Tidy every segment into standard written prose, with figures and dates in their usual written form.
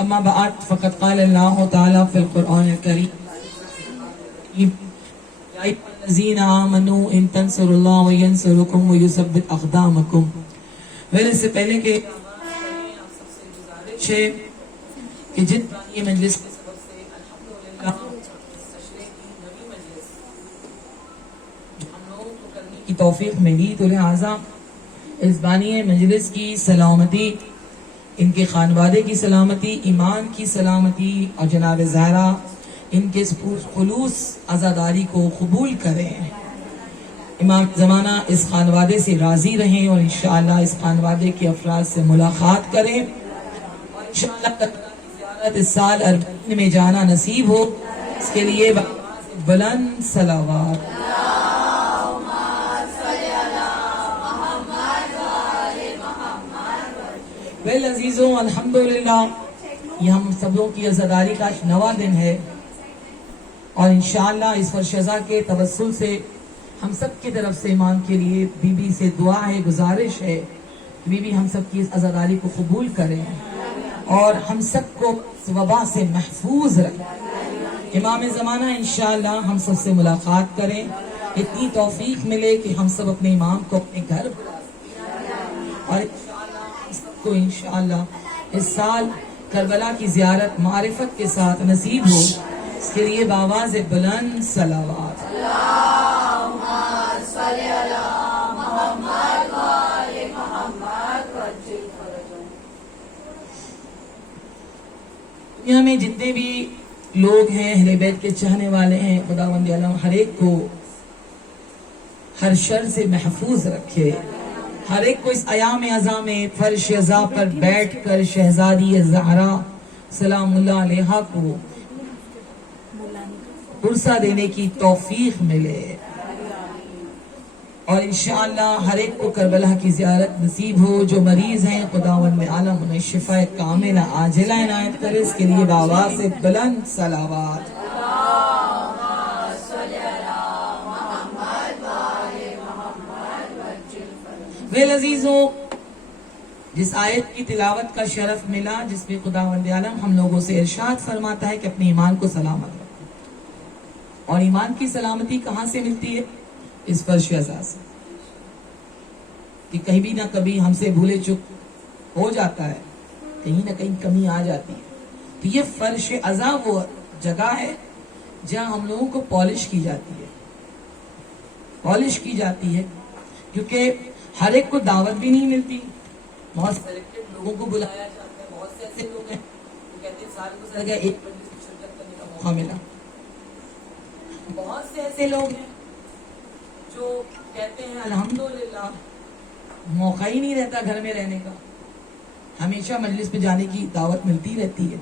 اما بعد فقد قال اللہ تعالی فی القرآن الکریم یا ایھا الذین آمنوا ان تنصروا اللہ وینصرکم ویثبت اقدامکم۔ اس سے پہلے کہ آپ سب سے گزارش ہے کہ جن یہ مجلس کے سبب سے الحمدللہ تشریح کی نئی مجلس ہم لوگوں کو کرنے کی توفیق ملی، تو لہٰذا اس بانی مجلس کی سلامتی، ان کے خانوادے کی سلامتی، ایمان کی سلامتی، اور جناب زہرا ان کے خلوص عزاداری کو قبول کریں۔ امام زمانہ اس خانوادے سے راضی رہیں اور انشاءاللہ اس خانوادے کے افراد سے ملاقات کریں، اور انشاءاللہ کربلا کی زیارت اس سال اربعین میں جانا نصیب ہو۔ اس کے لیے بلند صلوات۔ عزیزوں، الحمدللہ یہ ہم سبوں کی عزاداری کا نواں دن ہے، اور انشاءاللہ اس فرشزہ کے توسل سے ہم سب کی طرف سے ایمان کے لیے بی بی سے دعا ہے، گزارش ہے بی بی ہم سب کی اس عزاداری کو قبول کریں اور ہم سب کو اس وبا سے محفوظ رکھیں۔ امام زمانہ انشاءاللہ ہم سب سے ملاقات کریں، اتنی توفیق ملے کہ ہم سب اپنے امام کو اپنے گھر بلا سکیں، اور کو انشاءاللہ اس سال کربلا کی زیارت معرفت کے ساتھ نصیب ہو۔ اس کے لیے بآواز بلند صلوات۔ اللہم صلی علی محمد وآل محمد وعجل فرجهم۔ دنیا میں جتنے بھی لوگ ہیں اہل بیت کے چاہنے والے ہیں، خداوند عالم ہر ایک کو ہر شر سے محفوظ رکھے، ہر ایک کو اس ایام ازاں میں فرش ازاں پر بیٹھ کر شہزادی زہرا سلام اللہ علیہا کو عرصہ دینے کی توفیق ملے، اور انشاءاللہ ہر ایک کو کربلا کی زیارت نصیب ہو۔ جو مریض ہیں خداوند عالم انہیں شفاء کاملہ عاجلہ عنایت کرے۔ اس کے لیے بآواز بلند صلوات۔ عزیزوں، جس آیت کی تلاوت کا شرف ملا، جس میں خداوند عالم ہم لوگوں سے ارشاد فرماتا ہے کہ اپنے ایمان کو سلامت رکھو، اور ایمان کی سلامتی کہاں سے ملتی ہے؟ اس فرش ازاں سے، کہ کہیں بھی نہ کبھی ہم سے بھولے چک ہو جاتا ہے، کہیں نہ کہیں کمی آ جاتی ہے، تو یہ فرش ازاں وہ جگہ ہے جہاں ہم لوگوں کو پالش کی جاتی ہے، پالش کی جاتی ہے، کیونکہ ہر ایک کو دعوت بھی نہیں ملتی، بہت سلیکٹڈ لوگوں کو بلایا جاتا ہے۔ بہت سے ایسے لوگ ہیں جو کہتے ہیں سال گزر گیا ایک مجلس میں شرکت کرنے کا موقع ملا، بہت سے ایسے لوگ ہیں جو کہتے ہیں الحمدللہ موقع ہی نہیں رہتا گھر میں رہنے کا، ہمیشہ مجلس پہ جانے کی دعوت ملتی رہتی ہے۔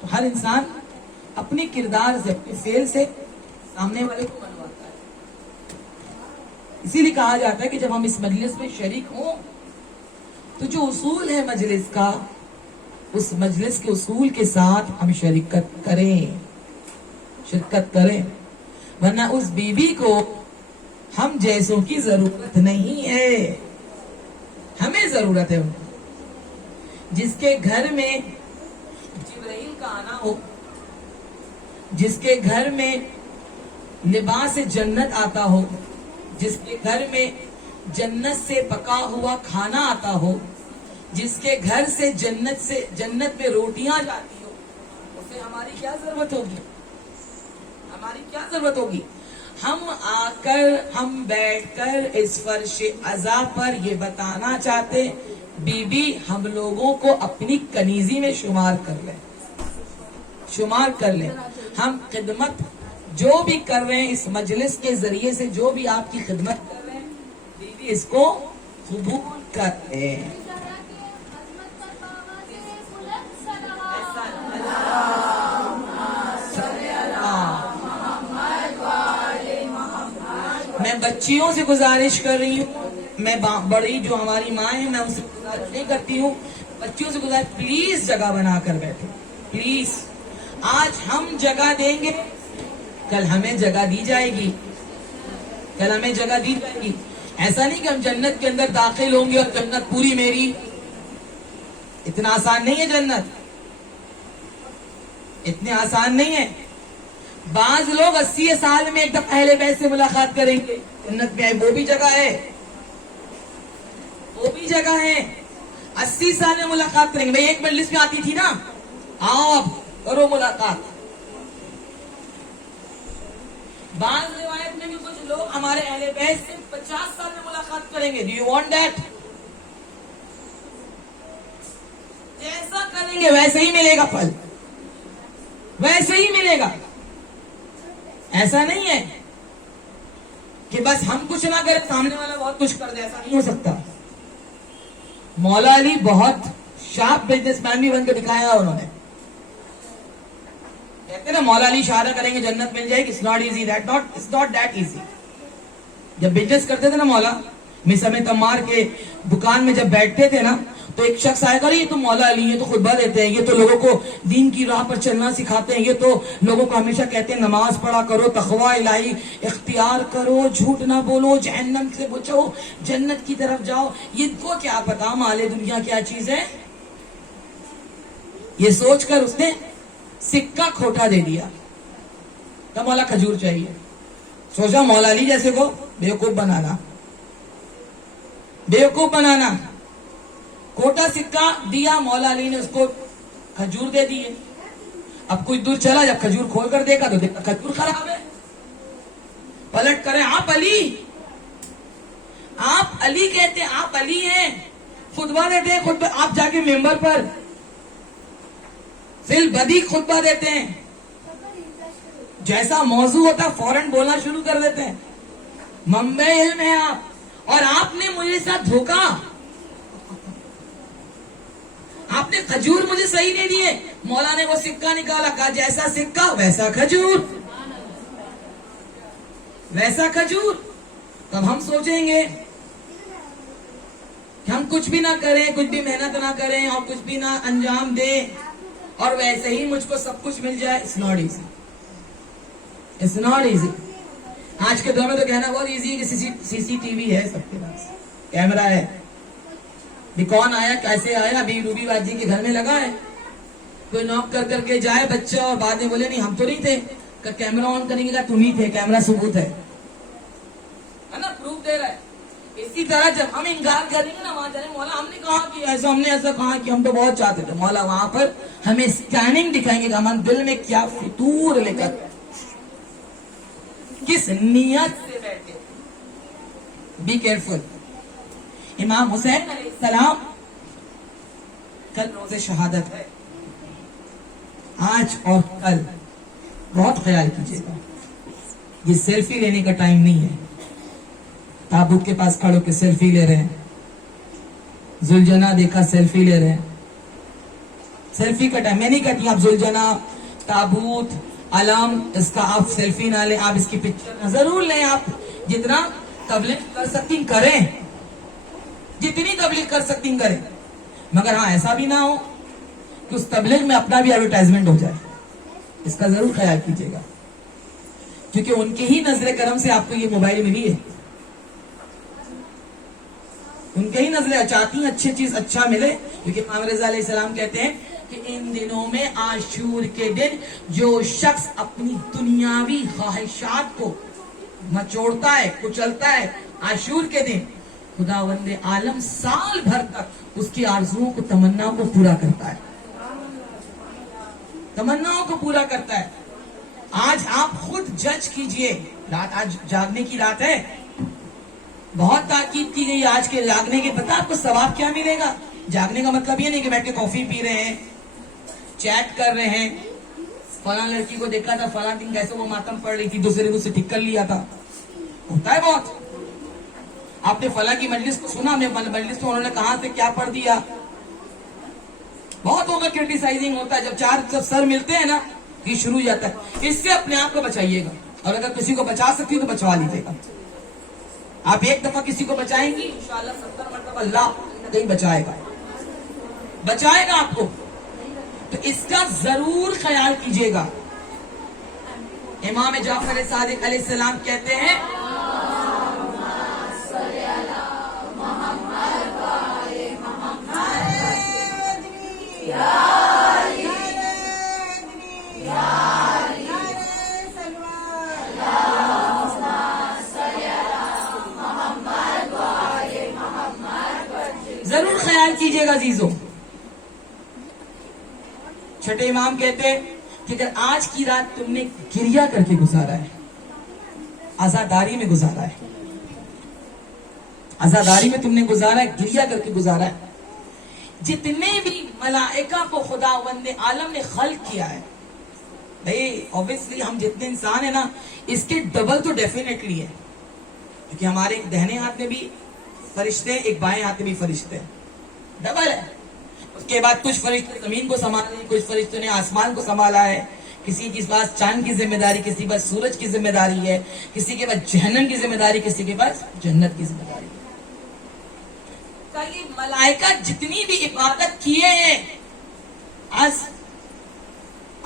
تو ہر انسان اپنے کردار سے، اپنے فعل سے سامنے والے کو منواتا ہے، اسی لیے کہا جاتا ہے کہ جب ہم اس مجلس میں شریک ہوں تو جو اصول ہے مجلس کا، اس مجلس کے اصول کے ساتھ ہم شرکت کریں، ورنہ اس بیوی کو ہم جیسوں کی ضرورت نہیں ہے، ہمیں ضرورت ہے ان کو، جس کے گھر میں جبرائیل کا آنا ہو، جس کے گھر میں لباس جنت آتا ہو، جس کے گھر میں جنت سے پکا ہوا کھانا آتا ہو، جس کے گھر سے جنت میں روٹیاں جاتی ہو، اسے ہماری کیا ضرورت ہوگی؟ ہماری کیا ضرورت ہوگی؟ ہم آ کر، ہم بیٹھ کر اس فرش ازاں پر یہ بتانا چاہتے ہیں، بی بی ہم لوگوں کو اپنی کنیزی میں شمار کر لیں، ہم خدمت جو بھی کر رہے ہیں اس مجلس کے ذریعے سے، جو بھی آپ کی خدمت کر رہے ہیں، بیوی اس کو قبول کر لیں۔ میں بچیوں سے گزارش کر رہی ہوں، میں بڑی جو ہماری ماں ہیں میں ان سے گزارش نہیں کرتی ہوں، بچیوں سے گزارش، پلیز جگہ بنا کر بیٹھو، پلیز۔ آج ہم جگہ دیں گے، کل ہمیں جگہ دی جائے گی، ایسا نہیں کہ ہم جنت کے اندر داخل ہوں گے اور جنت پوری میری، اتنا آسان نہیں ہے جنت، اتنے آسان نہیں ہے. بعض لوگ 80 سال میں ایک دفعہ اہل بیت سے ملاقات کریں گے جنت میں. وہ بھی جگہ ہے, وہ بھی جگہ ہے. 80 سال میں ملاقات کریں گے. بھائی ایک مجلس میں آتی تھی نا, آؤ اب کرو ملاقات. بعض روایت میں بھی کچھ لوگ ہمارے اہل بیت سے 50 سال میں ملاقات کریں گے. Do you want that? جیسا کریں گے ویسے ہی ملے گا پھل, ویسے ہی ملے گا. ایسا نہیں ہے کہ بس ہم کچھ نہ کریں سامنے والا بہت کچھ کر دے. ایسا نہیں ہو سکتا. مولا علی بہت شارپ بزنس مین بھی بن کے دکھایا انہوں نے. کہتے نا مولا علی اشارہ کریں گے جنت مل جائے گی. It's not easy, it's not that easy. جب بزنس کرتے تھے نا مولا, مسم تمار کے دکان میں جب بیٹھتے تھے نا, تو ایک شخص آئے گا, یہ تو مولا علی, یہ تو خطبہ دیتے ہیں, یہ تو لوگوں کو دین کی راہ پر چلنا سکھاتے ہیں, یہ تو لوگوں کو ہمیشہ کہتے ہیں نماز پڑھا کرو, تقوی الہی اختیار کرو, جھوٹ نہ بولو, جہنم سے بچو, جنت کی طرف جاؤ. یہ کو کیا پتا مال دنیا کیا چیز ہے. یہ سوچ کر اس نے سکہ کھوٹا دے دیا. تو مولا کھجور چاہیے. سوچا مولا علی جیسے کو بیوقوف بنانا, بیوقوف بنانا. کھوٹا سکہ دیا, مولا علی نے اس کو کھجور دے دیے. اب کچھ دور چلا, جب کھجور کھول کر دیکھا تو دیکھا کھجور خراب ہے. پلٹ کرے, آپ علی, آپ علی کہتے, آپ علی ہیں, خطبہ دیتے ہیں, خطبہ آپ جا کے ممبر پر فی البدی خطبہ دیتے ہیں. جیسا موضوع ہوتا فوراً بولنا شروع کر دیتے ہیں. منبع علم ہے آپ, اور آپ نے مجھے ساتھ دھوکا, آپ نے کھجور مجھے صحیح نہیں دیے. مولا نے وہ سکہ نکالا, کہا جیسا سکہ ویسا کھجور, ویسا کھجور. تب ہم سوچیں گے کہ ہم کچھ بھی نہ کریں, کچھ بھی محنت نہ کریں, اور کچھ بھی نہ انجام دیں, اور ویسے ہی مجھ کو سب کچھ مل جائے. It's not easy. It's not easy. آج کے دور میں تو کہنا بہت ایزی ہے کہ سی سی ٹی وی ہے, سب کے پاس کیمرہ ہے. بھی کون آیا, کیسے آیا, ابھی روبی باجی کے گھر میں لگا ہے, کوئی نوک کر کر کے جائے بچہ, اور بعد میں بولے نہیں ہم تو نہیں تھے, کہ کیمرہ آن کریں گے, کہ تم ہی تھے, کیمرہ ثبوت ہے نا, پروف دے رہا ہے. اسی طرح جب ہم انکار کریں گے نا, وہاں جانے مولا ہم نے کہا کہ ایسا, ہم نے ایسا کہا کہ ہم تو بہت چاہتے تھے. مولا وہاں پر ہمیں اسکیننگ دکھائیں گے کہ ہم دل میں کیا فطور لے کر, کس نیت سے بیٹھے. Be careful. امام حسین علیہ السلام, کل روز شہادت ہے, آج اور کل بہت خیال کیجیے گا. یہ سیلفی لینے کا ٹائم نہیں ہے. تابوت کے پاس کھڑو کے سیلفی لے رہے ہیں, زلجنا دیکھا سیلفی لے رہے ہیں. سیلفی کا ٹائم, میں نہیں کہتی آپ زلجنا, تابوت, علم, اس کا آپ سیلفی نہ لیں, آپ اس کی پکچر ضرور لیں. آپ جتنا تبلیغ کر سکتی کریں, جتنی تبلیغ کر سکتی کریں, مگر ہاں ایسا بھی نہ ہو کہ اس تبلیغ میں اپنا بھی ایڈورٹائزمنٹ ہو جائے. اس کا ضرور خیال کیجیے گا, کیونکہ ان کے ہی نظر کرم سے آپ کو یہ موبائل ملی ہے. ان کے ہی نظریں چاہتی ہیں اچھی چیز اچھا ملے. کیونکہ امام رضا علیہ السلام کہتے ہیں کہ ان دنوں میں, عاشور کے دن, جو شخص اپنی دنیاوی خواہشات کو مچوڑتا ہے, کچلتا ہے, عاشور کے دن خداوند عالم سال بھر تک اس کی آرزوؤں کو, تمناؤں کو پورا کرتا ہے, تمناؤں کو پورا کرتا ہے. آج آپ خود جج کیجئے, رات آج جاگنے کی رات ہے, بہت تاکید کی گئی آج کے جاگنے کے. پتہ آپ کو ثواب کیا ملے گا؟ جاگنے کا مطلب یہ نہیں کہ بیٹھ کے کافی پی رہے ہیں, چیٹ کر رہے ہیں, فلاں لڑکی کو دیکھا تھا فلاں دن کیسے وہ ماتم پڑ رہی تھی, دوسرے دن اسے ٹھیک کر لیا تھا. ہوتا ہے بہت. آپ نے فلاں کی مجلس کو سنا, مجلس میں انہوں نے کہاں سے کیا پڑھ دیا, بہت ہوگا. کرٹیسائزنگ ہوتا ہے. جب چار سر ملتے ہیں نا, یہ شروع ہو جاتا ہے. اس سے اپنے آپ کو بچائیے گا, اور اگر کسی کو بچا سکتی ہو تو بچوا لیجیے گا. آپ ایک دفعہ کسی کو بچائیں گی, انشاءاللہ 70 مرتبہ اللہ کہیں بچائے گا, بچائے گا آپ کو. تو اس کا ضرور خیال کیجیے گا. امام جعفر صادق علیہ السلام کہتے ہیں, خیال کیجئے گا عزیزوں. چھٹے امام کہتے ہیں کہ اگر آج کی رات تم نے گریا کر کے گزارا ہے, عزاداری میں گزارا ہے, عزاداری میں تم نے گزارا ہے, گریا کر کے گزارا ہے, جتنے بھی ملائکہ کو خداوند عالم نے خلق کیا ہے, بھئی obviously ہم جتنے انسان ہیں نا اس کے ڈبل تو ڈیفینیٹلی ہے, کیونکہ ہمارے ایک دہنے ہاتھ میں بھی فرشتے ہیں, ایک بائیں ہاتھ میں بھی فرشتے ہیں, ڈبل ہے. اس کے بعد کچھ فرشتے زمین کو سنبھالے, کچھ فرشتوں نے آسمان کو سنبھالا ہے, کسی کے پاس چاند کی ذمہ داری, کسی کے پاس سورج کی ذمہ داری ہے, کسی کے پاس جہنم کی ذمہ داری, کسی کے پاس جنت کی ذمہ داری ہے. یہ ملائکہ جتنی بھی عبادت کیے ہیں از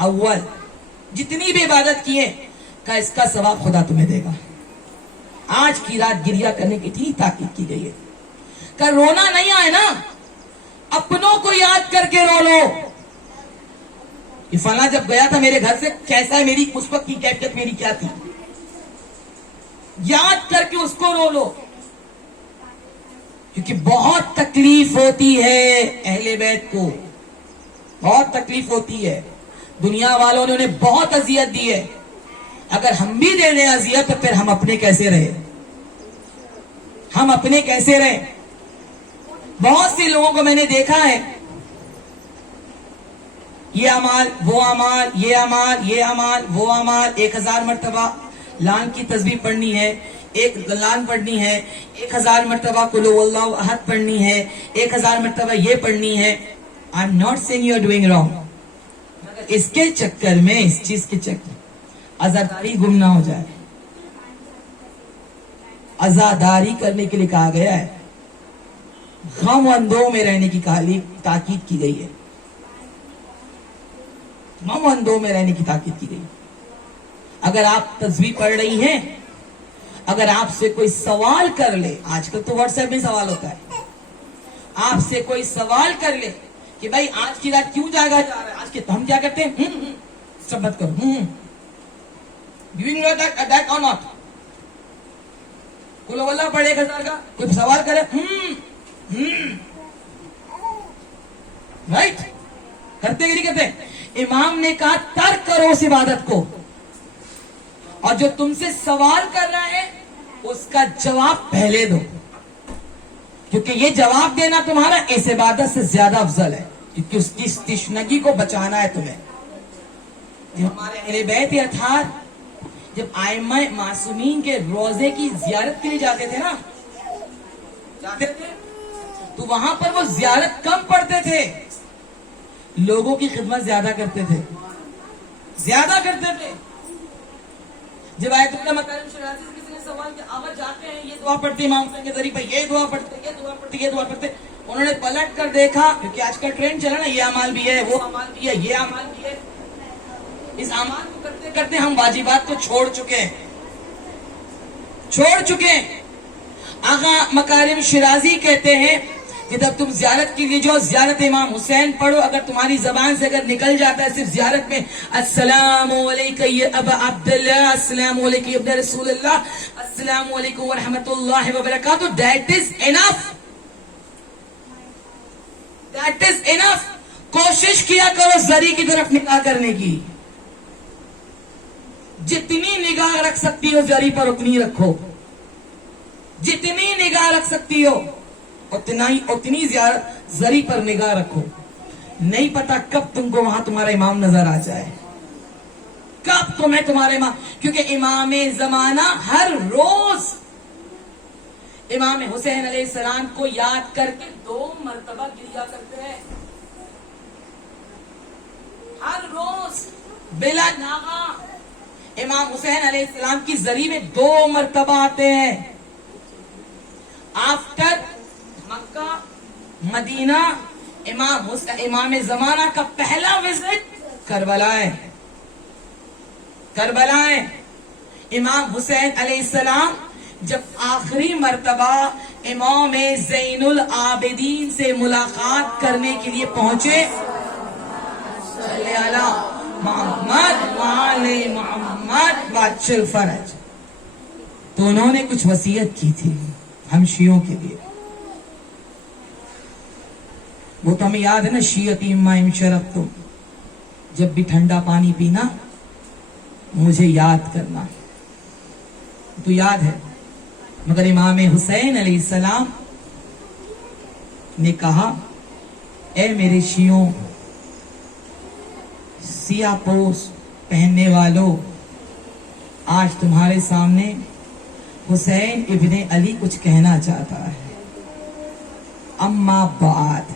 اول, جتنی بھی عبادت کیے کا اس کا ثواب خدا تمہیں دے گا. آج کی رات گریا کرنے کی اتنی تاکید کی گئی ہے کہ رونا نہیں آئے نا, اپنوں کو یاد کر کے رو لو. یہ فلاں جب گیا تھا میرے گھر سے, کیسا ہے میری اس وقت کی کیفیت میری کیا تھی, یاد کر کے اس کو رو لو. کیونکہ بہت تکلیف ہوتی ہے اہل بیت کو, بہت تکلیف ہوتی ہے. دنیا والوں نے انہیں بہت اذیت دی ہے, اگر ہم بھی دے دیں اذیت تو پھر ہم اپنے کیسے رہے, ہم اپنے کیسے رہے. بہت سے لوگوں کو میں نے دیکھا ہے, یہ اعمال وہ اعمال, یہ اعمال یہ اعمال وہ اعمال, 1000 مرتبہ لان کی تسبیح پڑھنی ہے, ایک لان پڑھنی ہے, 1000 مرتبہ قل هو اللہ احد پڑھنی ہے, 1000 مرتبہ یہ پڑھنی ہے. I am not saying you are doing wrong. اس کے چکر میں, اس چیز کے چکر عزاداری گم نہ ہو جائے. عزاداری کرنے کے لیے کہا گیا ہے, غم اندوں میں رہنے کی تاکید کی گئی ہے, غم اندوں میں رہنے کی تاکید کی گئی. اگر آپ تسبیح پڑھ رہی ہیں, اگر آپ سے کوئی سوال کر لے, آج کل تو واٹس ایپ میں سوال ہوتا ہے, آپ سے کوئی سوال کر لے کہ بھائی آج کی رات کیوں جاگا جا رہا ہے, آج کے تو ہم کیا کرتے ہیں, سب مت کرو, Do you know that or not? قل هو اللہ پڑھے 1000 کا, کوئی سوال کرے, رائٹ, کرتے کہ نہیں کرتے. امام نے کہا ترک کرو اس عبادت کو, اور جو تم سے سوال کر رہا ہے اس کا جواب پہلے دو, کیونکہ یہ جواب دینا تمہارا اس عبادت سے زیادہ افضل ہے, کیونکہ اس کی تشنگی کو بچانا ہے تمہیں. جو ہمارے اہل بیت اطہار جب ائمہ معصومین کے روزے کی زیارت کے لیے جاتے تھے نا, جاتے تھے تو وہاں پر وہ زیارت کم پڑھتے تھے, لوگوں کی خدمت زیادہ کرتے تھے, زیادہ کرتے تھے. جب آیت اللہ مکارم شرازی سے کسی نے سوال کیا, آقا جاتے ہیں یہ دعا پڑھتے امام حسین کے ذریعے, یہ دعا پڑھتے, یہ دعا پڑھتے, یہ دعا پڑھتے. انہوں نے پلٹ کر دیکھا, کیونکہ آج کل ٹرینڈ چلا نا, یہ اعمال بھی ہے, وہ اعمال بھی ہے, یہ اعمال بھی ہے. اس اعمال کو کرتے کرتے ہم واجبات کو چھوڑ چکے ہیں. آقا مکارم شرازی کہتے ہیں کہ جب تم زیارت کے لیے جو زیارت امام حسین پڑھو, اگر تمہاری زبان سے اگر نکل جاتا ہے صرف زیارت میں السلام علیکم یا ابا عبداللہ, السلام علیکم یا ابن رسول اللہ, السلام علیکم ورحمۃ اللہ وبرکاتہ, that is enough. That is enough. کوشش کیا کرو زری کی طرف نگاہ کرنے کی, جتنی نگاہ رکھ سکتی ہو زری پر اتنی رکھو, جتنی نگاہ رکھ سکتی ہو اتنی زری پر نگاہ رکھو. نہیں پتا کب تم کو وہاں تمہارا امام نظر آ جائے, کب تمہیں تمہارے امام, کیونکہ امام زمانہ ہر روز امام حسین علیہ السلام کو یاد کر کے 2 مرتبہ گریا کرتے ہیں, ہر روز بلا ناغا امام حسین علیہ السلام کی زری میں 2 مرتبہ آتے ہیں. آفٹر مکہ مدینہ امام زمانہ کا پہلا وزٹ کربلا ہے. امام حسین علیہ السلام جب آخری مرتبہ امام زین العابدین سے ملاقات کرنے کے لیے پہنچے, صلی اللہ محمد وعلی محمد بادشاہ الفرج, تو انہوں نے کچھ وصیت کی تھی ہم شیعوں کے لیے. وہ تو ہمیں یاد ہے نا، شیعتی مائم شرف تم، جب بھی ٹھنڈا پانی پینا مجھے یاد کرنا، تو یاد ہے۔ مگر امام حسین علیہ السلام نے کہا اے میرے شیعوں، سیاہ پوش پہننے والوں، آج تمہارے سامنے حسین ابن علی کچھ کہنا چاہتا ہے۔ اما بعد،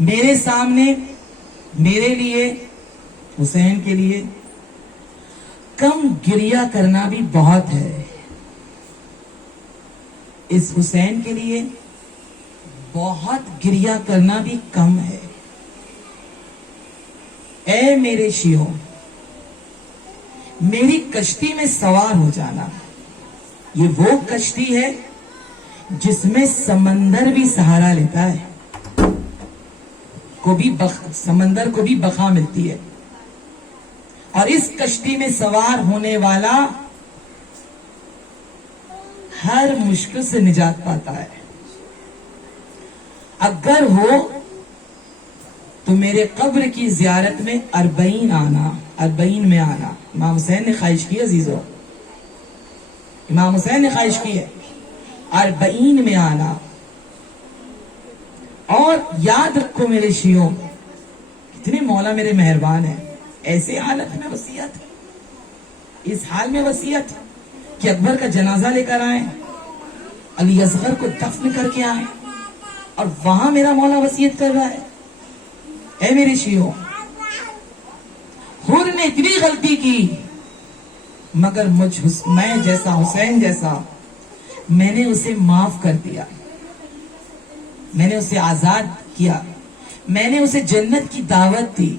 میرے سامنے میرے لیے، حسین کے لیے کم گریہ کرنا بھی بہت ہے۔ اس حسین کے لیے بہت گریہ کرنا بھی کم ہے۔ اے میرے شیعوں، میری کشتی میں سوار ہو جانا۔ یہ وہ کشتی ہے جس میں سمندر بھی سہارا لیتا ہے، سمندر کو بھی بقا ملتی ہے، اور اس کشتی میں سوار ہونے والا ہر مشکل سے نجات پاتا ہے۔ اگر ہو تو میرے قبر کی زیارت میں 40 میں آنا۔ امام حسین نے خواہش کی عزیزو، امام حسین نے خواہش کی ہے 40 میں آنا۔ اور یاد رکھو میرے شیعوں، کتنے مولا میرے مہربان ہیں، ایسے حالت میں وصیت، اس حال میں وصیت کہ اکبر کا جنازہ لے کر آئیں، علی اصغر کو دفن کر کے آئیں، اور وہاں میرا مولا وصیت کر رہا ہے۔ اے میرے شیعوں، حر نے اتنی غلطی کی، مگر میں جیسا، حسین جیسا، میں نے اسے معاف کر دیا، میں نے اسے آزاد کیا، میں نے اسے جنت کی دعوت دی،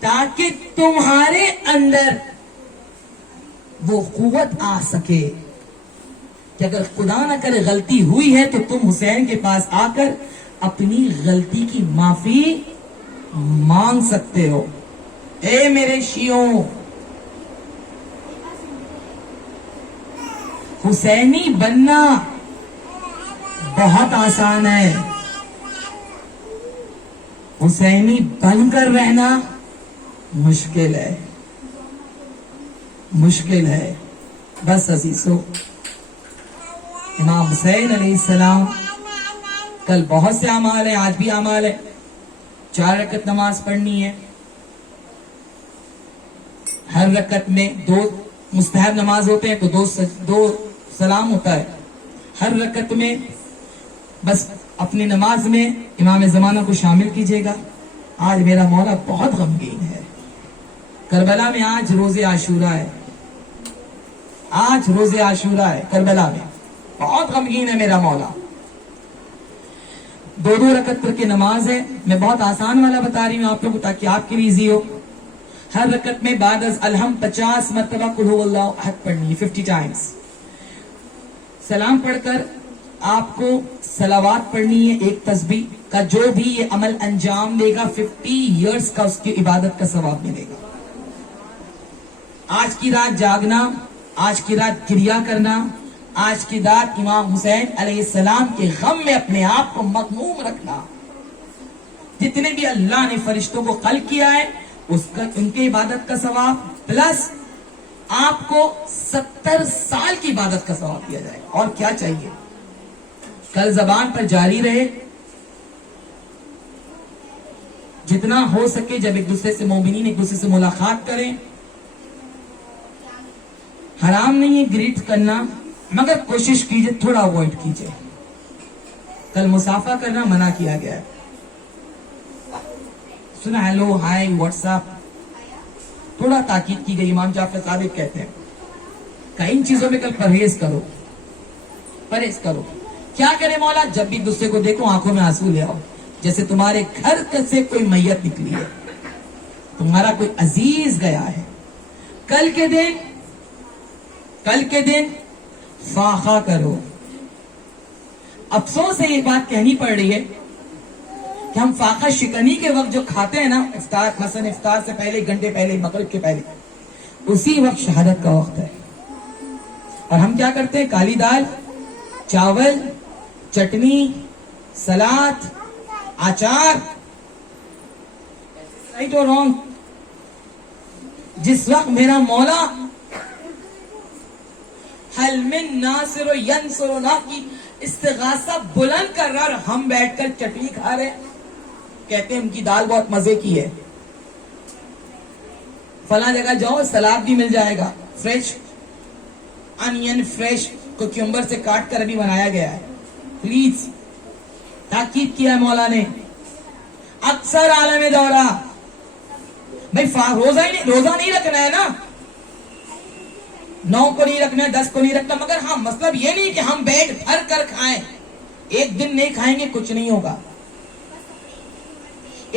تاکہ تمہارے اندر وہ قوت آ سکے کہ اگر خدا نہ کرے غلطی ہوئی ہے تو تم حسین کے پاس آ کر اپنی غلطی کی معافی مانگ سکتے ہو۔ اے میرے شیعوں، حسینی بننا بہت آسان ہے، حسینی بن کر رہنا مشکل ہے، مشکل ہے۔ بس عزیزو، امام حسین علیہ السلام، کل بہت سے اعمال ہیں، آج بھی اعمال ہے، 4 رکعت نماز پڑھنی ہے، ہر رکعت میں 2 مستحب نماز ہوتے ہیں تو 2 سلام ہوتا ہے، ہر رکعت میں بس اپنی نماز میں امام زمانہ کو شامل کیجئے گا۔ آج میرا مولا بہت غمگین ہے، کربلا میں آج روز عاشورہ ہے، آج روز عاشورہ ہے، کربلا میں بہت غمگین ہے میرا مولا۔ 2 رکعت پر کی نماز ہے، میں بہت آسان والا بتا رہی ہوں آپ لوگوں کو تاکہ آپ کے لیے ایزی ہو۔ ہر رکعت میں بعد از الحمد 50 مرتبہ قل هو اللہ احد پڑھنی ہے، 50 ٹائمز۔ سلام پڑھ کر آپ کو صلوات پڑھنی ہے، ایک تسبیح کا جو بھی یہ عمل انجام دے گا 50 ایئرز کا اس کی عبادت کا ثواب ملے گا۔ آج کی رات جاگنا، آج کی رات گریہ کرنا، آج کی رات امام حسین علیہ السلام کے غم میں اپنے آپ کو مغموم رکھنا۔ جتنے بھی اللہ نے فرشتوں کو خلق کیا ہے ان کے عبادت کا ثواب، پلس آپ کو 70 سال کی عبادت کا ثواب دیا جائے گا۔ اور کیا چاہیے؟ کل زبان پر جاری رہے، جتنا ہو سکے جب ایک دوسرے سے مومنین ایک دوسرے سے ملاقات کریں، حرام نہیں ہے گریٹ کرنا، مگر کوشش کیجئے تھوڑا اوائڈ کیجئے۔ کل مصافحہ کرنا منع کیا گیا ہے، سنا ہیلو ہائی واٹس ایپ تھوڑا تاکید کی گئی، امام جعفر صادق کہتے ہیں کہ ان چیزوں میں کل پرہیز کرو، پرہیز کرو۔ کیا کرے مولا؟ جب بھی دوسرے کو دیکھو آنکھوں میں آنسو لے آؤ، جیسے تمہارے گھر سے کوئی میت نکلی ہے، تمہارا کوئی عزیز گیا ہے۔ کل کے دن فاقہ کرو۔ افسوس ہے یہ بات کہنی پڑ رہی ہے کہ ہم فاقہ شکنی کے وقت جو کھاتے ہیں نا، افطار، مثلا افطار سے پہلے 1 گھنٹے پہلے، مغرب کے پہلے، اسی وقت شہادت کا وقت ہے، اور ہم کیا کرتے ہیں؟ کالی دال، چاول، چٹنی، سلاد، اچار، رائٹ اور رانگ؟ جس وقت میرا مولا حل من ناصر ینصرنا کی استغاثہ بلند کر رہا اور ہم بیٹھ کر چٹنی کھا رہے ہیں، کہتے ہیں ان کی دال بہت مزے کی ہے، فلاں جگہ جاؤ سلاد بھی مل جائے گا، فریش انین، فریش کوکیومبر سے کاٹ کر ابھی بنایا گیا ہے۔ پلیز، تاکید کیا ہے مولا نے، اکثر عالم دورہ بھائی روزہ نہیں رکھنا ہے نا، 9 کو نہیں رکھنا ہے، 10 کو نہیں رکھنا، مگر ہاں مطلب یہ نہیں کہ ہم بیٹھ بھر کر کھائیں، ایک دن نہیں کھائیں گے کچھ نہیں ہوگا،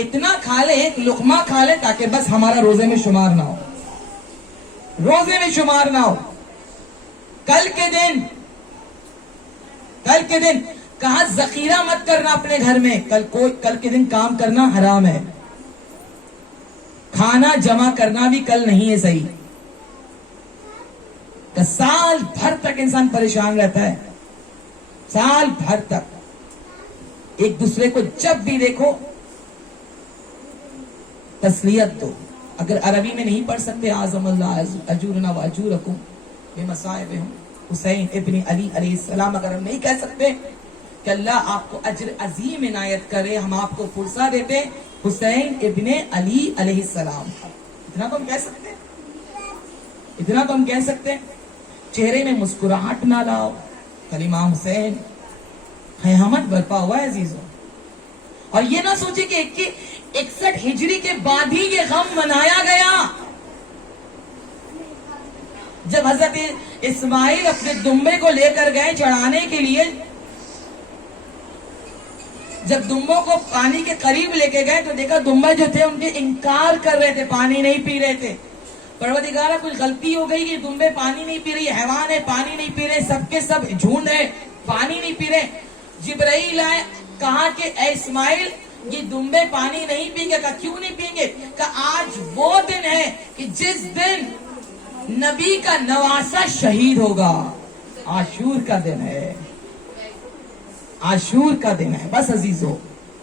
اتنا کھا لیں، ایک لقمہ کھا لیں تاکہ بس ہمارا روزے میں شمار نہ ہو، روزے میں شمار نہ ہو۔ کل کے دن کہا ذخیرہ مت کرنا اپنے گھر میں، کل کے دن کام کرنا حرام ہے، کھانا جمع کرنا بھی کل نہیں ہے صحیح، کہ سال بھر تک انسان پریشان رہتا ہے، سال بھر تک ایک دوسرے کو جب بھی دیکھو تسلیت دو۔ اگر عربی میں نہیں پڑھ سکتے اعظم اللہ اجورنا واجورکم بمصائبہم، حسین ابن علی علیہ السلام اگر ہم نہیں کہہ سکتے کہ اللہ آپ کو اجر عظیم عنایت کرے، ہم آپ کو فرصہ دیتے حسین ابن علی علیہ السلام، اتنا تو ہم کہہ سکتے، اتنا تو ہم کہہ سکتے۔ چہرے میں مسکراہٹ نہ لاؤ، کل امام حسین قیامت برپا ہوا ہے عزیزوں، اور یہ نہ سوچے کہ 61 ہجری کے بعد ہی یہ غم منایا گیا، جب حضرت اسماعیل اپنے دمبے کو لے کر گئے چڑھانے کے لیے، جب دمبوں کو پانی کے قریب لے کے گئے تو دیکھا دمبے جو تھے ان کے انکار کر رہے تھے، پانی نہیں پی رہے تھے۔ پروردگارہ کوئی غلطی ہو گئی کہ دمبے پانی نہیں پی رہی، حیوان ہے پانی نہیں پی رہے، سب کے سب جھنڈ ہے پانی نہیں پی رہے۔ جبرائیل آئے، کہا کہ اے اسماعیل یہ دمبے پانی نہیں پیں گے، کہا کیوں نہیں پیں گے؟ کہا آج وہ دن ہے کہ جس دن نبی کا نواسا شہید ہوگا، عاشور کا دن ہے، عاشور کا دن ہے۔ بس عزیزو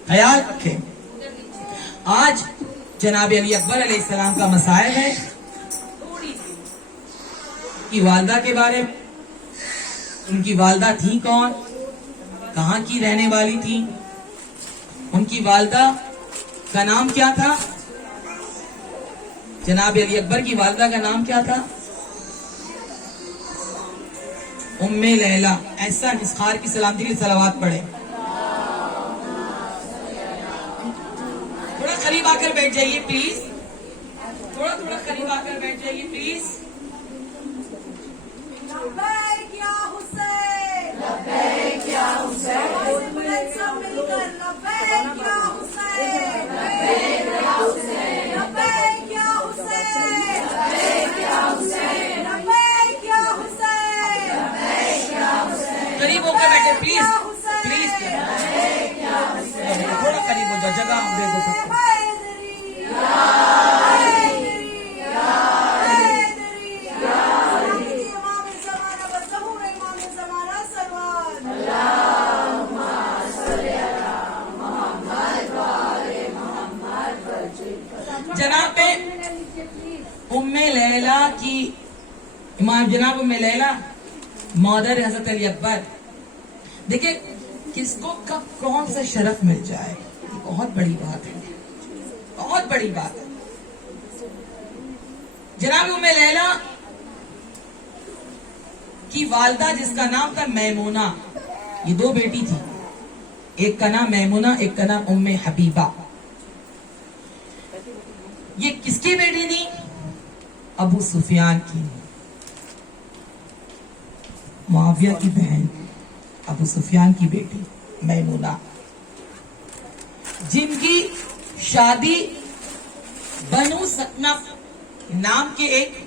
خیال رکھیں، آج جناب علی اکبر علیہ السلام کا مصائب ہے، کی والدہ کے بارے میں، ان کی والدہ تھی کون، کہاں کی رہنے والی تھی، ان کی والدہ کا نام کیا تھا، جناب علی اکبر کی والدہ کا نام کیا تھا، ام لیلہ۔ ایسا اسخار کی سلامتی کے لیے صلوات پڑھے، تھوڑا قریب آ کر بیٹھ جائیے پلیز، تھوڑا قریب آ کر بیٹھ جائیے پلیز۔ لبیک یا حسین، لبیک یا حسین، بلند سب مل کر لبیک یا حسین، لبیک یا حسین، لبیک یا حسین، لبیک یا حسین، لبیک یا حسین، لبیک یا حسین، قریب ہو کے بیٹھے پلیز، پلیز تھوڑا قریب ہو جاؤ، جگہ ہم دے دو سب کو۔ جناب ام لیلہ کی امام جناب ام لیلہ مادر حضرت علی اکبر، دیکھیں کس کو کب کون سا شرف مل جائے، یہ بہت بڑی بات ہے، بہت بڑی بات ہے۔ جناب ام لیلہ کی والدہ جس کا نام تھا میمونہ، یہ 2 بیٹی تھی، ایک کا نام میمونہ، ایک کا نام ام حبیبہ۔ یہ کس کی بیٹی تھی؟ ابو سفیان کی، معاویہ کی بہن، ابو سفیان کی بیٹی میمونہ، جن کی شادی بنو سکنف نام کے ایک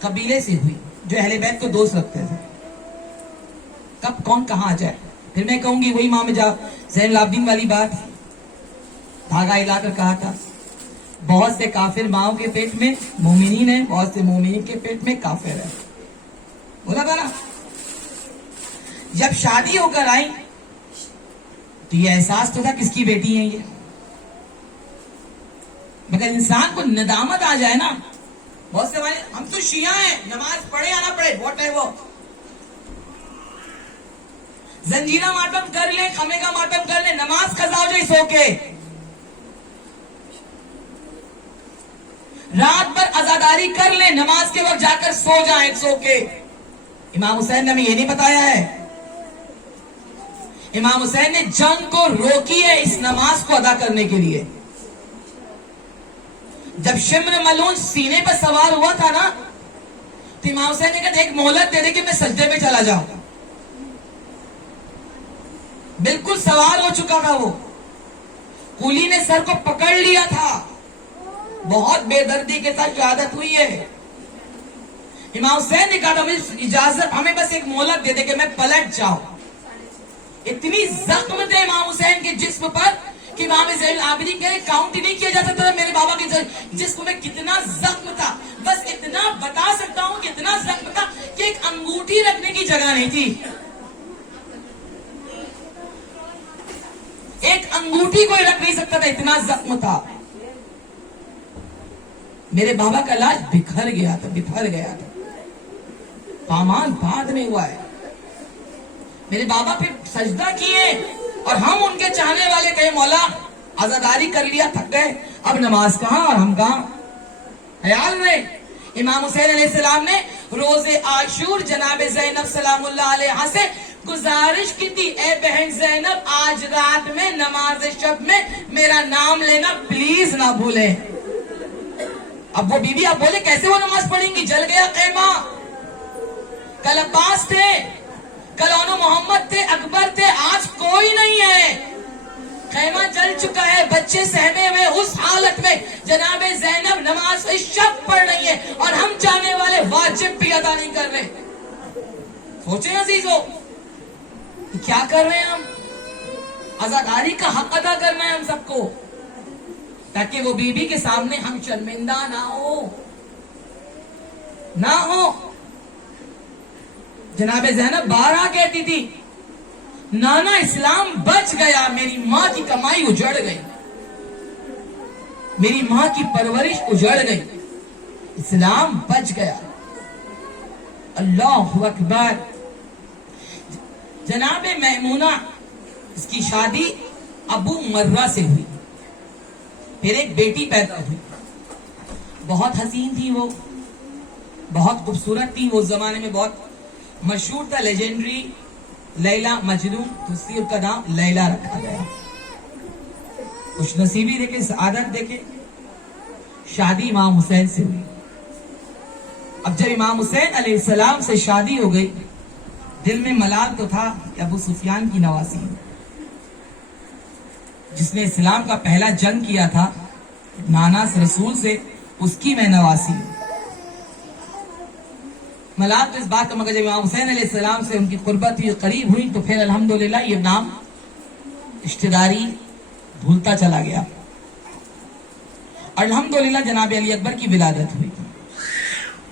قبیلے سے ہوئی جو اہل بیت کو دوست رکھتے تھے۔ کب کون کہاں آ جائے، پھر میں کہوں گی وہی امام زین العابدین والی بات، دھاگا ہلا کر کہا تھا بہت سے کافر ماؤں کے پیٹ میں مومنین ہیں، بہت سے مومنین کے پیٹ میں کافر ہیں، بولا تھا نا۔ جب شادی ہو کر آئی تو یہ احساس تو تھا کس کی بیٹی ہیں یہ. مگر انسان کو ندامت آ جائے نا. بہت سے بھائی ہم تو شیعہ ہیں, نماز پڑھے یا نہ پڑھے واٹ ہے وہ, زنجیرہ ماتم کر لیں, خمے کا ماتم کر لیں, نماز قضا ہو جائے سو کے, رات بھر عزاداری کر لیں, نماز کے وقت جا کر سو جائیں سو کے. امام حسین نے ہمیں یہ نہیں بتایا ہے. امام حسین نے جنگ کو روکی ہے اس نماز کو ادا کرنے کے لیے. جب شمر ملون سینے پر سوار ہوا تھا نا, تو امام حسین نے کہا ایک مہلت دے دے کہ میں سجدے پہ چلا جاؤں. بالکل سوار ہو چکا تھا وہ, کولی نے سر کو پکڑ لیا تھا, بہت بے دردی کے ساتھ شہادت ہوئی ہے. امام حسین نے کہا تھا اجازت, ہمیں بس ایک مہلت دے دے کہ میں پلٹ جاؤں. اتنی زخم تھے امام حسین کے جسم پر کہ امام زین العابدین کہے کاؤنٹ ہی نہیں کیا جا سکتا میرے بابا کے جسم میں کتنا زخم تھا. بس اتنا بتا سکتا ہوں کہ اتنا زخم تھا کہ ایک انگوٹھی رکھنے کی جگہ نہیں تھی, ایک انگوٹھی کوئی رکھ نہیں سکتا تھا, اتنا زخم تھا. میرے بابا کا لاش بکھر گیا تھا, پامال بعد میں ہوا ہے. میرے بابا پھر سجدہ کیے اور ہم ان کے چاہنے والے کہے مولا عزاداری کر لیا, تھک گئے, اب نماز کہاں اور ہم کہاں. خیال رہے امام حسین علیہ السلام نے روز عاشور جناب زینب سلام اللہ علیہ سے گزارش کی تھی, اے بہن زینب آج رات میں نماز شب میں میرا نام لینا پلیز نہ بھولیں. اب وہ بی بی آپ بولے کیسے وہ نماز پڑھیں گی, جل گیا خیمہ. کل عباس تھے, کل اونو محمد تھے, اکبر تھے, آج کوئی نہیں ہے, خیمہ جل چکا ہے, بچے سہمے ہوئے. اس حالت میں جناب زینب نماز شب پڑھ رہی ہے اور ہم جانے والے واجب بھی ادا نہیں کر رہے. سوچیں عزیزو کیا کر رہے ہیں ہم. عزاداری کا حق ادا کرنا ہے ہم سب کو, تاکہ وہ بی بی کے سامنے ہم شرمندہ نہ ہو. جناب زینب بارہ کہتی تھی نانا اسلام بچ گیا, میری ماں کی کمائی اجڑ گئی, میری ماں کی پرورش اجڑ گئی, اسلام بچ گیا. اللہ اکبر. جناب میمونہ اس کی شادی ابو مرہ سے ہوئی, پھر ایک بیٹی پیدا ہوئی. بہت حسین تھی وہ, بہت خوبصورت تھی. وہ زمانے میں بہت مشہور تھا, لیجنڈری لیلا مجنون, دوسری کا نام لیلا رکھا گیا. خوش نصیبی دیکھے, سعادت دیکھے, شادی امام حسین سے ہوئی. اب جب امام حسین علیہ السلام سے شادی ہو گئی, دل میں ملال تو تھا کہ ابو سفیان کی نواسی جس نے اسلام کا پہلا جنگ کیا تھا نانا رسول سے, اس کی میں نواسی ہوں. ملال تو اس بات کا, مگر جب امام حسین علیہ السلام سے ان کی قربت ہوئی, قریب ہوئی, تو پھر الحمدللہ یہ نام رشتہ داری بھولتا چلا گیا. الحمدللہ جناب علی اکبر کی ولادت ہوئی.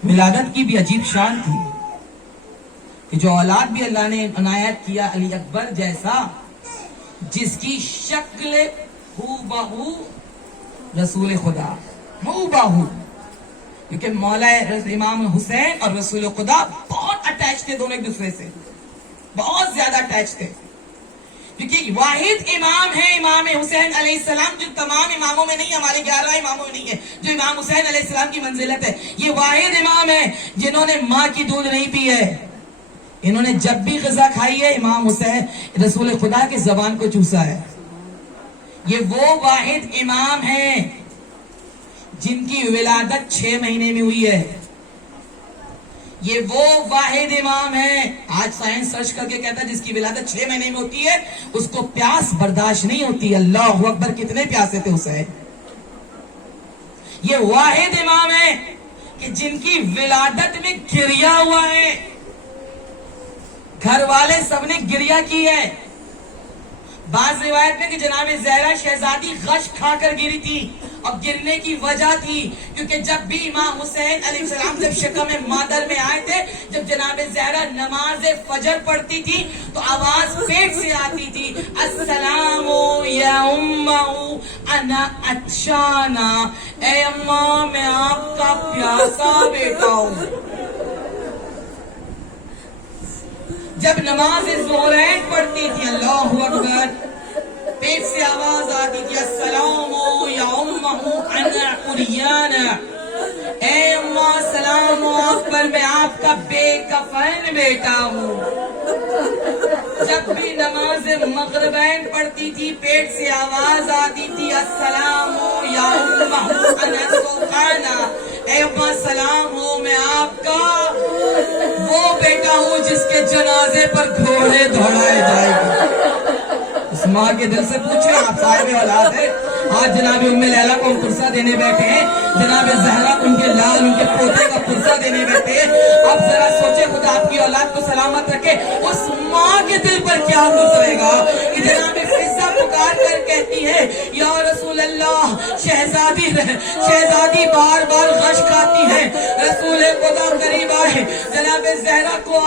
ولادت کی بھی عجیب شان تھی کہ جو اولاد بھی اللہ نے عنایت کیا علی اکبر جیسا, جس کی شکل ہو بہو رسول خدا, ہو بہو. کیونکہ مولا امام حسین اور رسول خدا بہت اٹیچ تھے دونوں ایک دوسرے سے, بہت زیادہ اٹیچ تھے. کیونکہ واحد امام ہے امام حسین علیہ السلام, جو تمام اماموں میں نہیں, ہمارے 11 اماموں میں نہیں ہے, جو امام حسین علیہ السلام کی منزلت ہے. یہ واحد امام ہے جنہوں نے ماں کی دودھ نہیں پی ہے. انہوں نے جب بھی غذا کھائی ہے امام حسین رسول خدا کی زبان کو چوسا ہے. یہ وہ واحد امام ہیں جن کی ولادت 6 مہینے میں ہوئی ہے. یہ وہ واحد امام ہیں, آج سائنس سرچ کر کے کہتا ہے جس کی ولادت 6 مہینے میں ہوتی ہے اس کو پیاس برداشت نہیں ہوتی. اللہ اکبر, کتنے پیاسے تھے حسین. یہ واحد امام ہیں کہ جن کی ولادت میں گریا ہوا ہے, گھر والے سب نے گریا کی ہے. بعض روایت میں کہ جناب زہرا شہزادی غش کھا کر گری تھی, اور گرنے کی وجہ تھی کیونکہ جب بھی امام حسین علیہ السلام جب شکم مادر میں آئے تھے، جب جناب زہرا نماز فجر پڑھتی تھی تو آواز پیٹ سے آتی تھی، السلام یا امہ انا عطشانہ، اے اماں میں آپ کا پیاسا بیٹا ہوں۔ جب نماز ظہرین پڑھتی تھی، اللہ اکبر، پیٹ سے آواز آتی تھی، السلام یا امہ انا عریانہ، اے اماں سلام آپ پر، میں آپ کا بے کفن بیٹا ہوں۔ جب بھی نماز مغربین پڑھتی تھی، پیٹ سے آواز آتی تھی، السلام یا امہ انا سوقانہ، اے اماں سلام ہو، میں آپ کا وہ بیٹا ہوں جس کے جنازے پر گھوڑے دوڑائے جائیں گے۔ اس ماں کے دل سے پوچھیں، آپ صاحب اولاد ہے، آج جناب ام لیلہ کو ہم پرسہ دینے بیٹھے ہیں، جناب زہرا ان کے لال ان کے پوتے کا پرسہ دینے بیٹھے ہیں، اب ذرا سوچے خدا آپ کی اولاد کو سلامت رکھے، اس ماں کے دل پر کیا گزرے گا کہ جناب فضہ پکار کر کہتی ہے، یا رسول اللہ، شہزادی بار بار غش کھاتی ہے، رسول خدا قریب آئے، جناب زہرا کو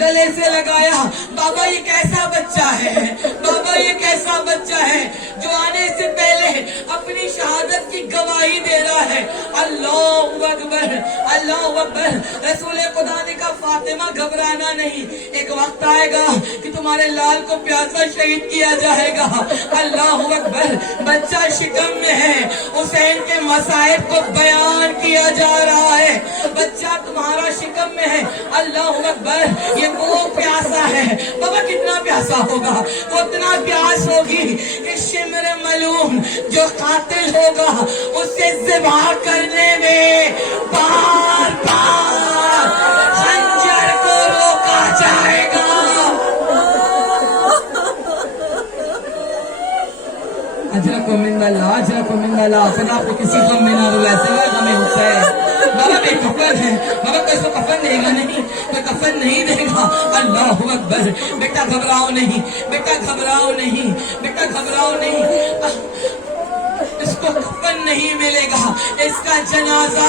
گلے سے لگایا، بابا یہ کیسا بچہ ہے، بابا یہ کیسا بچہ ہے جو آنے سے پہلے اپنی شہادت کی گواہی دے رہا ہے۔ اللہ اکبر، اللہ اکبر۔ رسول خدا نے کہا، فاطمہ گھبرانا نہیں، ایک وقت آئے گا کہ تمہارے لال کو پیاسا شہید کیا جائے گا۔ اللہ اکبر۔ بچہ شکم میں ہے، حسین کے مصائب کو بیان کیا جا رہا ہے، بچہ تمہارا شکم میں ہے۔ اللہ اکبر۔ یہ وہ پیاسا ہے، بابا کتنا پیاسا ہوگا، وہ اتنا پیاس ہوگی کہ شمر ملعون جو قاتل ہوگا اسے ذبح کرنے میں بار بار خنجر کو روکا جائے گا۔ اجرکم من اللہ، اجرکم من اللہ۔ خدا آپ کو کسی غم میں نہ رلائے، سوائے غم حسین۔ بابا بے کفن ہے، بابا کوئی کو کفن دے گا نہیں، کوئی کفن نہیں دے گا۔ اللہ اکبر۔ بیٹا گھبراؤ نہیں، بیٹا گھبراؤ نہیں، بیٹا گھبراؤ نہیں، اس کو کفن نہیں ملے گا، اس کا جنازہ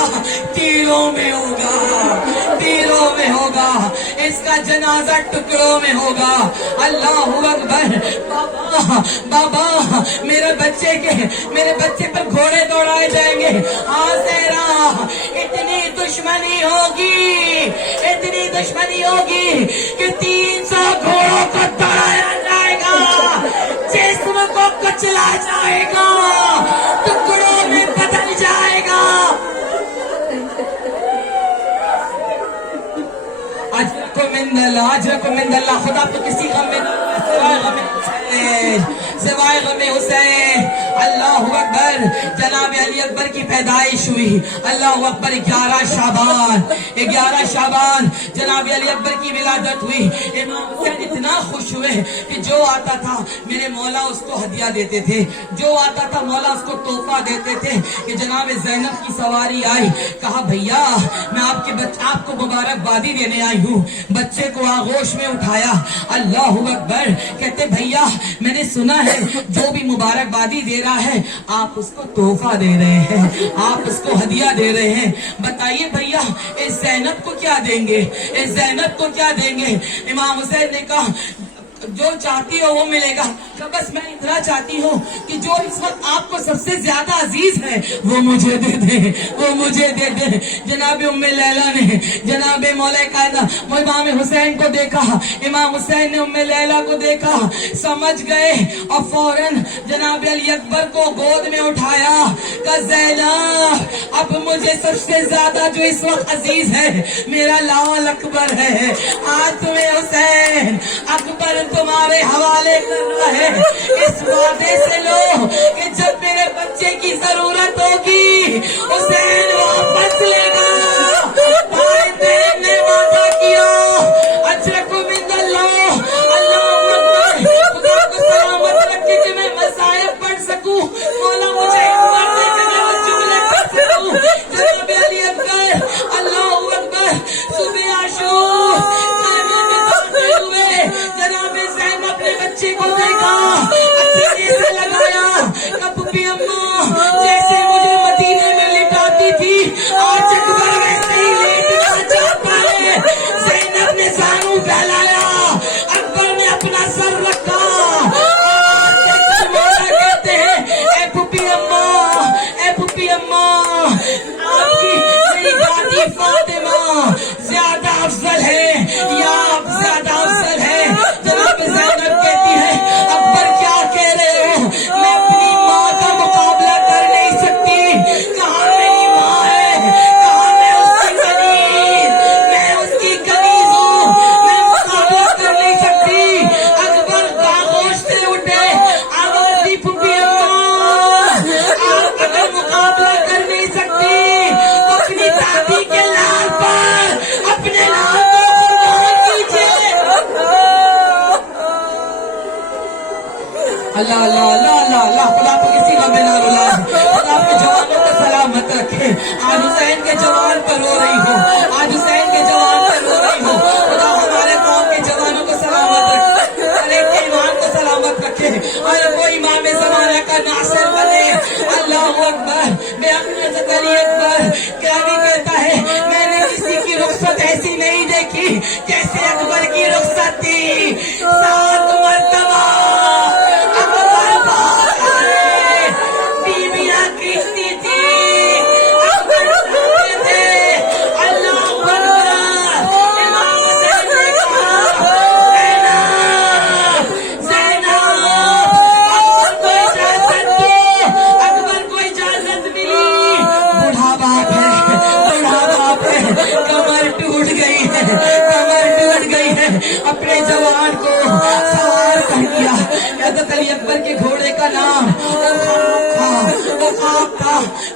تیروں میں ہوگا، تیروں میں ہوگا، اس کا جنازہ ٹکڑوں میں ہوگا۔ اللہ اکبر۔ بابا بابا میرے بچے پر گھوڑے دوڑائے جائیں گے، ہاں زہرا اتنی دشمنی ہوگی، اتنی دشمنی ہوگی کہ 300 گھوڑوں کو دوڑایا جائے گا، جسم کو کچلا جائے گا، ٹکڑوں میں بدل جائے گا۔ اجرکم من اللہ، اجرکم من اللہ۔ خدا کو کسی غم میں نہ سوائے غم حسین، سوائے غم حسین۔ اللہ اکبر۔ جناب علی اکبر کی پیدائش ہوئی، اللہ اکبر، 11 شعبان جناب علی اکبر کی ولادت ہوئی۔ امام حسین اتنا خوش ہوئے کہ جو آتا تھا میرے مولا اس کو ہدیہ دیتے تھے، جو آتا تھا مولا اس کو تحفہ دیتے تھے۔ کہ جناب زینب کی سواری آئی، کہا بھیا میں آپ کو مبارکبادی دینے آئی ہوں، بچے کو آغوش میں اٹھایا۔ اللہ اکبر۔ کہتے بھیا میں نے سنا ہے جو بھی مبارکبادی دے رہا ہے آپ اس کو تحفہ دے رہے ہیں، آپ اس کو ہدیہ دے رہے ہیں، بتائیے بھیا اس زینب کو کیا دیں گے، اس زینب کو کیا دیں گے؟ امام حسین نے کہا جو چاہتی ہو وہ ملے گا، بس میں اتنا چاہتی ہوں کہ جو اس وقت آپ کو سب سے زیادہ عزیز ہے وہ مجھے دے دیں، وہ مجھے دے دیں۔ جناب ام لیلہ نے جناب مولا قائدہ امام حسین کو دیکھا، امام حسین نے ام لیلہ کو دیکھا، سمجھ گئے اور فوراً جناب علی اکبر کو گود میں اٹھایا، کہ زینب اب مجھے سب سے زیادہ جو اس وقت عزیز ہے میرا لال اکبر ہے، آج تمہیں حسین اکبر تمہارے حوالے کر رہا ہے، اس وعدے سے لو کہ جب میرے بچے کی ضرورت ہوگی حسین واپس لے گا۔ بھائی بہن نے وعدہ کیا، اجرکم من اللہ۔ اللہ اکبر۔ خدا کو سلامت رکھے کہ میں مصائب پڑھ سکوں، مولا مجھے عمر دے کہ میں وہ جملے پڑھ سکوں۔ جناب علی اکبر، اللہ اکبر، صبح عاشور ہوئے، جناب زینب نے بچے کو دیکھا، اچھے سے لگایا، کہ پھپھی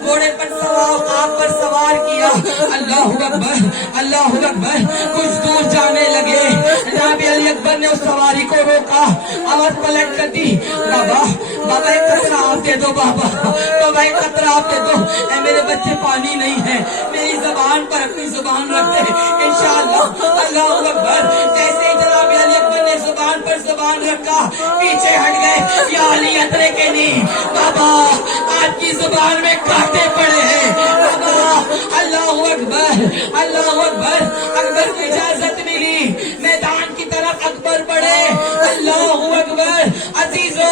گھوڑے پر سوار آپ پر سوار کیا. اللہ اکبر اللہ اکبر. کچھ دور جانے لگے. جناب علی اکبر نے اس سواری کو روکا اور پلٹ کر دی. بابا بابا ایک قطرہ آپ دے دو. بابا ایک قطرہ آپ دے دو. اے میرے بچے پانی نہیں ہے, میری زبان پر اپنی زبان رکھ دے انشاءاللہ. اللہ اکبر. جیسے ہی جناب علی اکبر نے زبان پر زبان رکھا پیچھے ہٹ گئے. یا علی اترے کے نہیں بابا, آپ کی زبان میں کانٹے پڑے ہیں بابا. اللہ اکبر اللہ اکبر. اکبر کو اجازت ملی میدان کی طرف اکبر بڑھے. اللہ اکبر. عزیزوں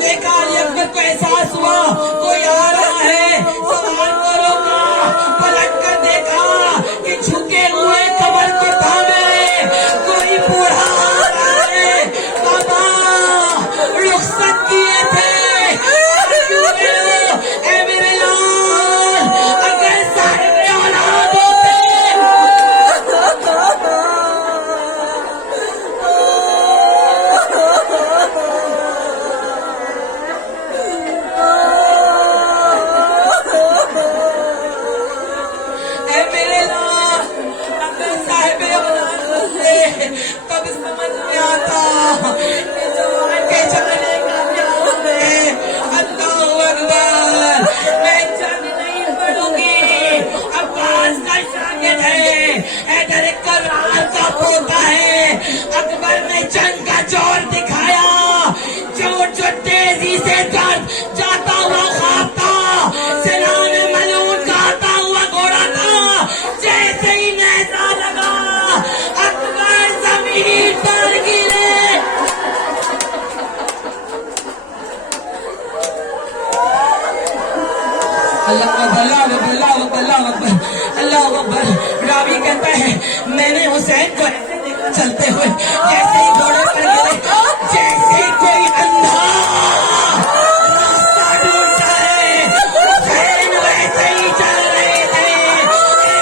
دیکھا علی اکبر کو احساس ہوا کوئی آ رہا ہے, سوال کو روکا, پلٹ کر دیکھا کہ جھکے ہوئے کمر کو تھامے کوئی بوڑھا آ رہا ہے. بابا رخصت کیے تھے. اے میرے لال, اگر صاحب اولاد ہوتے تب سمجھ میں آتا کہ جوان کے جانے کا کیا ہوئے. اللہ اکبر. میں جنگ نہیں پڑھوں گی. عباس کا شاگرد ہے, حیدر کرار کا پوتا ہے. اکبر نے جنگ کا جوڑ دکھایا. جو تیزی سے جاتا ہوا خواب تھا, سنان ملعون کا آتا ہوا گھوڑا تھا. جیسے ہی نیزہ لگا اکبر زمین پر گرے. اللہ اکبر اللہ اکبر اللہ اکبر اللہ اکبر. راوی کہتا ہے میں نے حسین کو ایسے دیکھا چلتے ہوئے جیسے ہی گھوڑے پر گرے, جیسے کوئی اندھا راستہ ڈھونڈتا ہے. حسین ویسے ہی چل رہے تھے. اے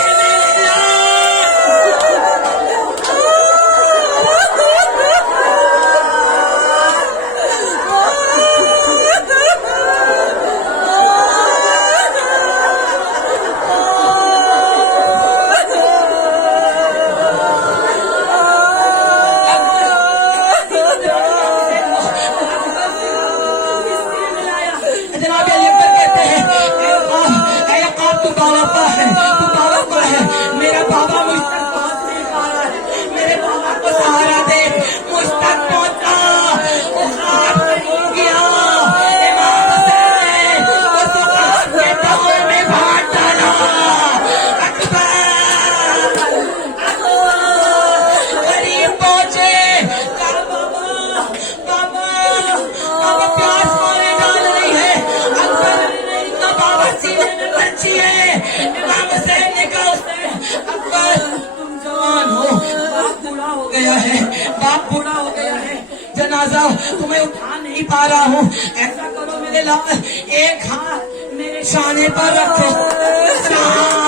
میرے جناب علی اکبر کہتے ہیں اے عقاب تو باوفا ہے, تو باوفا ہے. میرا بابا مجھ تک پہنچ نہیں پا رہا ہے. میرے بابا کو سہارا دے. مجھ تک پہنچا. وہ خواب قبول کیا. امام حسین نے اس خواب کے پاؤں میں بھاٹ ڈالا. اکبر غریب پہنچے. کہا بابا بابا بابا پیاس مارے ڈال رہی ہے. اکبر نے کہا بابا سینے میں بچی ہے. امام حسین نے کہا اسے اکبر تم جوان ہو, باپ بوڑھا ہو گیا ہے, باپ بوڑھا ہو گیا ہے. جنازہ تمہیں اٹھا نہیں پا رہا ہوں. ایسا کرو میرے لال, ایک ہاتھ میرے شانے پر رکھو.